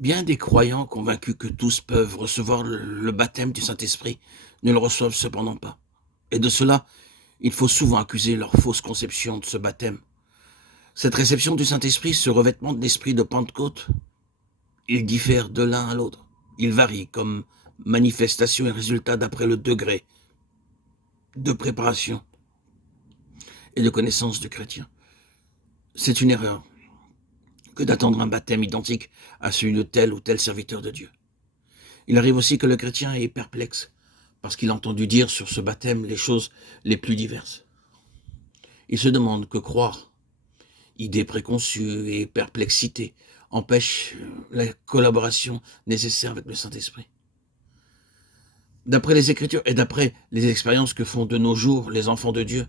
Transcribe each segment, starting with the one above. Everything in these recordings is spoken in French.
Bien des croyants convaincus que tous peuvent recevoir le baptême du Saint-Esprit ne le reçoivent cependant pas. Et de cela, il faut souvent accuser leur fausse conception de ce baptême. Cette réception du Saint-Esprit, ce revêtement de l'Esprit de Pentecôte, il diffère de l'un à l'autre. Il varie comme manifestation et résultat d'après le degré de préparation et de connaissance du chrétien. C'est une erreur que d'attendre un baptême identique à celui de tel ou tel serviteur de Dieu. Il arrive aussi que le chrétien est perplexe parce qu'il a entendu dire sur ce baptême les choses les plus diverses. Il se demande que croire, idées préconçues et perplexité empêchent la collaboration nécessaire avec le Saint-Esprit. D'après les Écritures et d'après les expériences que font de nos jours les enfants de Dieu,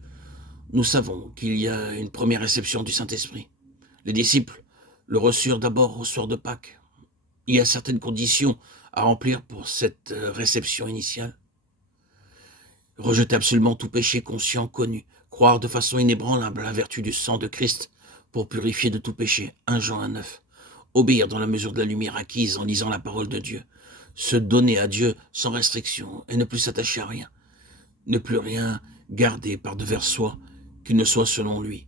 nous savons qu'il y a une première réception du Saint-Esprit. Les disciples le reçurent d'abord au soir de Pâques. Il y a certaines conditions à remplir pour cette réception initiale. Rejeter absolument tout péché conscient, connu, croire de façon inébranlable à la vertu du sang de Christ pour purifier de tout péché, 1 Jean 1,9. Obéir dans la mesure de la lumière acquise en lisant la parole de Dieu, se donner à Dieu sans restriction et ne plus s'attacher à rien, ne plus rien garder par-devers soi qui ne soit selon lui.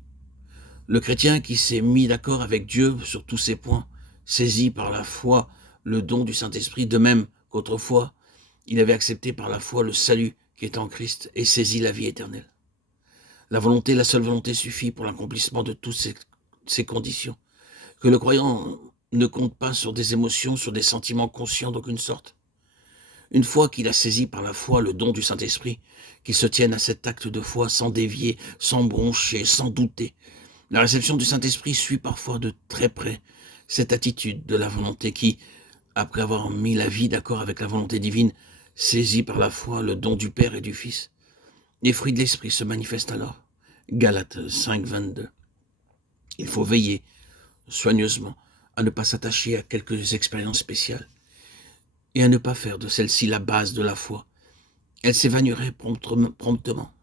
Le chrétien qui s'est mis d'accord avec Dieu sur tous ces points, saisi par la foi le don du Saint-Esprit, de même qu'autrefois, il avait accepté par la foi le salut qui est en Christ et saisi la vie éternelle. La seule volonté suffit pour l'accomplissement de toutes ces conditions. Que le croyant ne compte pas sur des émotions, sur des sentiments conscients d'aucune sorte. Une fois qu'il a saisi par la foi le don du Saint-Esprit, qu'il se tienne à cet acte de foi sans dévier, sans broncher, sans douter. La réception du Saint-Esprit suit parfois de très près cette attitude de la volonté qui, après avoir mis la vie d'accord avec la volonté divine, saisit par la foi le don du Père et du Fils. Les fruits de l'Esprit se manifestent alors. Galates 5, 22. Il faut veiller soigneusement à ne pas s'attacher à quelques expériences spéciales et à ne pas faire de celle-ci la base de la foi. Elle s'évanouirait promptement.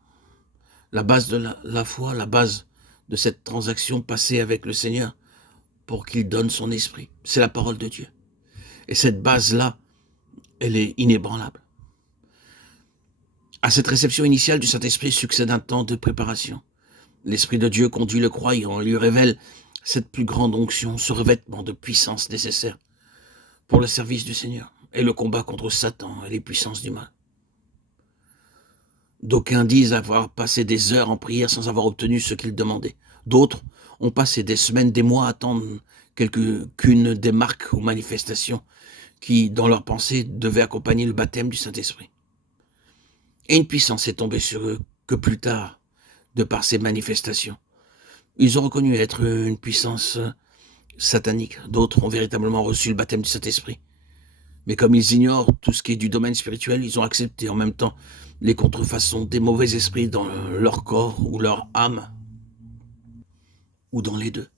La base de la foi, la base de cette transaction passée avec le Seigneur pour qu'il donne son esprit, c'est la parole de Dieu. Et cette base-là, elle est inébranlable. À cette réception initiale du Saint-Esprit succède un temps de préparation. L'Esprit de Dieu conduit le croyant et lui révèle cette plus grande onction, ce revêtement de puissance nécessaire pour le service du Seigneur et le combat contre Satan et les puissances du mal. D'aucuns disent avoir passé des heures en prière sans avoir obtenu ce qu'ils demandaient. D'autres ont passé des semaines, des mois à attendre qu'une des marques ou manifestations qui, dans leur pensée, devaient accompagner le baptême du Saint-Esprit. Et une puissance est tombée sur eux que plus tard, de par ces manifestations. Ils ont reconnu être une puissance satanique. D'autres ont véritablement reçu le baptême du Saint-Esprit. Mais comme ils ignorent tout ce qui est du domaine spirituel, ils ont accepté en même temps les contrefaçons des mauvais esprits dans leur corps ou leur âme, ou dans les deux.